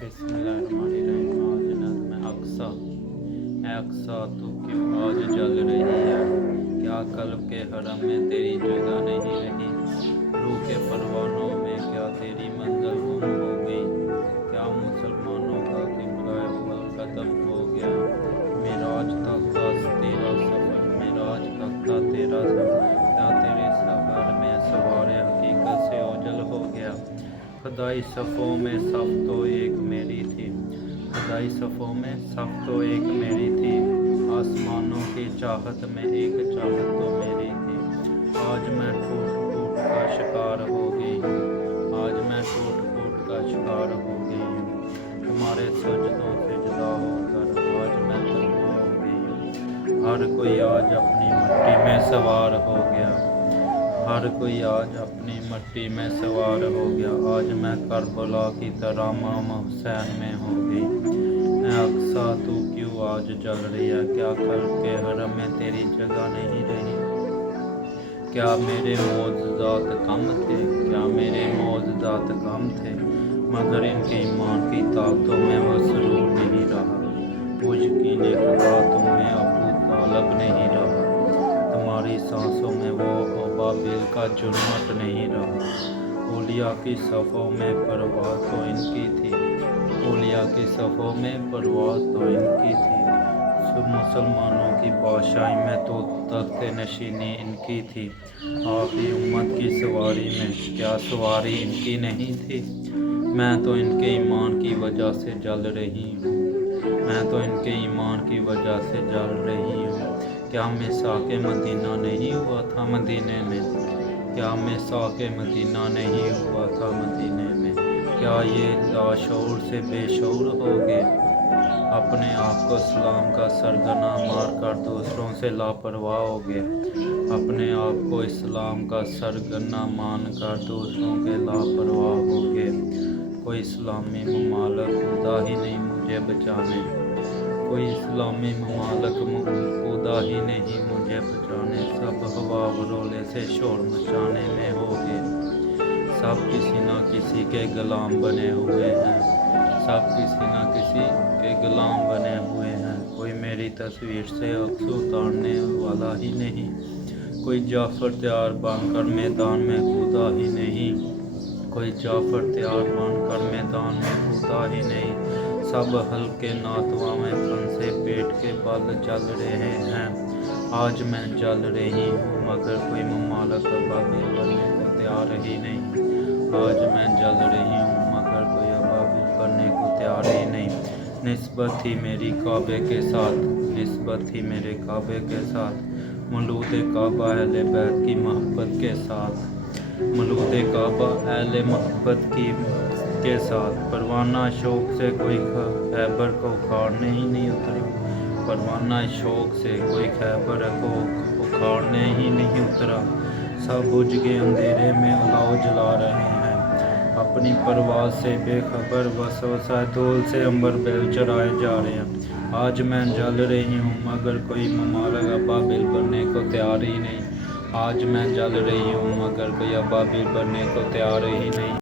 बिस्मिल्लाहिर्रहमानिर्रहीम। आज नज़्म अक्सा। ऐ अक्सा तू क्यों आज जल रही है? क्या कल्ब के हरम में तेरी जगह नहीं रही? रूह के परवानों में क्या तेरी मंजिल गुम हो गई? क्या मुसलमानों का क़िबला अव्वल ख़त्म हो गया? मेराज तक था तेरा सफ़र, मेराज तक था तेरा सफ़र, क्या तेरे सफ़र में सवारे हकीकत से ओझल हो गया? खुदाई सफ़ों में सफ़ तो एक मेरी थी, खुदाई सफ़ों में सफ़ तो एक मेरी थी, आसमानों की चाहत में एक चाहत तो मेरी थी। आज मैं टूट टूट का शिकार हो गई हूँ, आज मैं टूट टूट का शिकार हो गई हूँ। तुम्हारे सजदों से जुदा होकर आज मैं तन्हा हो गई हूँ। हर कोई आज अपनी मिट्टी में सवार हो गया, हर कोई आज अपनी मिट्टी में सवार हो गया। आज मैं करबला की तरह इमाम हुसैन में हो गई। ऐ अक्सा तू क्यों आज जल रही है? क्या कल्ब के हरम में तेरी जगह नहीं रही? क्या मेरे मौजूदात कम थे? क्या मेरे मौजूदात कम थे? मगर इनके ईमान की ताकतों में वो सुरूर नहीं रहा, वो यकीन खुदा तुम्हें अबू तालब नहीं रहा, तुम्हारी सांसों में वो अबाबिल का जुर्मट नहीं रहा। ओलिया की सफ़ों में परवाज़ तो इनकी थी, ओलिया की सफ़ों में परवाज़ तो इनकी थी, मुसलमानों की बादशाही में तो तख्त नशीनी इनकी थी। आखिरी उम्मत की सवारी में क्या सवारी इनकी नहीं थी? मैं तो इनके ईमान की वजह से जल रही हूँ, मैं तो इनके ईमान की वजह से जल रही हूँ। क्या मिसाक़े मदीना नहीं हुआ था मदीने में? क्या मिसाक़े मदीना नहीं हुआ था मदीने में? क्या ये लाशऊर से बेशऊर हो गए? अपने आप को इस्लाम का सरगना मार कर दूसरों से लापरवाह हो गए, अपने आप को इस्लाम का सरगना मान कर दूसरों के लापरवाह हो गए। कोई इस्लामी ममालिक खुदा ही नहीं मुझे बचाने, कोई इस्लामी ममालिक खुदा ही नहीं मुझे बचाने, सब हवा बरोले से शोर मचाने में हो गए। सब किसी न किसी के गुलाम बने हुए हैं, सब किसी न किसी के गुलाम बने हुए हैं। कोई मेरी तस्वीर से अक्स उतारने वाला ही नहीं, कोई जाफर तैयार बनकर मैदान में कूदा ही नहीं, कोई जाफर तैयार बनकर मैदान में कूदा ही नहीं। सब हल्के नातवा में फंसे पेट के बल जल रहे हैं। आज मैं जल रही हूँ मगर कोई ममालिक अबाबिल बनने को तैयार ही नहीं। आज मैं जल रही हूँ मगर कोई अबाबिल बनने को तैयार ही नहीं। निस्बत थी मेरी काबे के साथ, निस्बत थी मेरे काबे के साथ, मौलूद काबा अहले बैत की मोहब्बत के साथ, मौलूद काबा अहले मोहब्बत की के साथ। परवाना शौक से कोई खैबर को उखाड़ने ही नहीं उतरा, परवाना शौक से कोई खैबर को उखाड़ने ही नहीं उतरा। सब बुझ के अंधेरे में अलाव जला रहे हैं, अपनी परवाज़ से बेखबर वसवसा धूल से अंबर बेल चढ़ाए जा रहे हैं। आज मैं जल रही हूँ मगर कोई ममालिक अबाबिल बनने को तैयार ही नहीं। आज मैं जल रही हूँ मगर कोई अबाबिल बनने को तैयार ही नहीं।